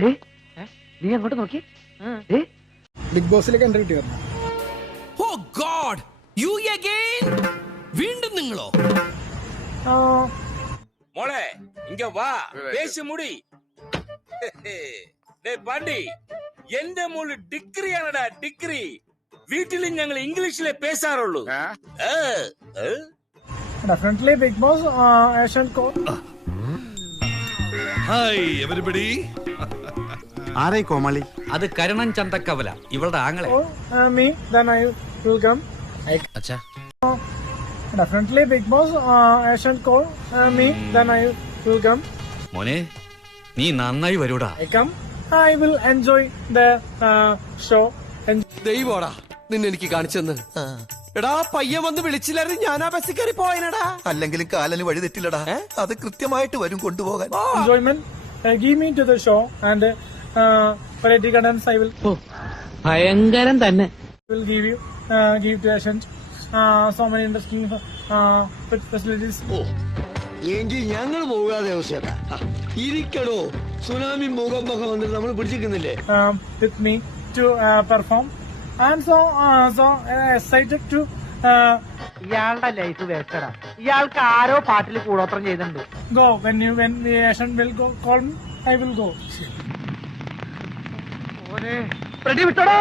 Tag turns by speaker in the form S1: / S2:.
S1: നീ അങ്ങോട്ട് നോക്കി.
S2: ബിഗ് ബോസിലേക്ക് എൻട്രി കിട്ടിയായിരുന്നു
S3: ഓ ഗോഡ് യു അഗൈൻ വീണ്ടും നിങ്ങളോ?
S4: മോളെ ഇங்க വാ പേശി മുടി. ഡേ പാണ്ടി എന്റെ മോൾ ഡിഗ്രി ആണടാ ഡിഗ്രി. വീട്ടിൽ ഞങ്ങൾ ഇംഗ്ലീഷിലെ പേസാറുള്ളൂ.
S2: Definitely Bigg Boss Asian call
S5: hi everybody?
S6: ആരായി കോമാളി?
S3: അത് കരുണൻ ചന്തക്കവല ഇവളുടെ ആങ്ങളെ.
S2: Me then I will come.
S3: അച്ഛാ.
S2: Definitely Bigg Boss Asian call me then I will come.
S3: മോനെ നീ നന്നായി വരൂടാ.
S2: I come. I will enjoy the show
S7: ദൈവോടാ നിന്നെ എനിക്ക് കാണിച്ചെന്ന് എടാ പയ്യൻ വന്ന് വിളിച്ചില്ലായിരുന്നു ഞാൻ ആ ബസ്സിൽ കയറി പോയനടാ.
S6: അല്ലെങ്കിലും കാലന് വഴി തെറ്റില്ലടാ. അത് കൃത്യമായിട്ട് വരും കൊണ്ടുപോകാൻ.
S2: Enjoyment give me to the show and ഗണ്ടൻസ് I will
S1: ഭയങ്കരം തന്നെ.
S2: Give you give to Asians so many interesting facilities
S8: എങ്കിൽ ഞങ്ങൾ ഇരിക്കടോ. സുനാമി മുഖം മുഖം വന്നിട്ട് നമ്മൾ പിടിച്ചിരിക്കുന്നില്ലേ?
S2: With me to perform and so so excited to
S1: ഇയാളുടെ ലൈഫ് വെച്ചട ഇയാൾക്ക് ആരോ പാട്ടിൽ കൂടോത്രം ചെയ്തിട്ടുണ്ട്.
S2: Go when you when Asian will go call I will go
S1: പ്രതി വിട്ടോടോ.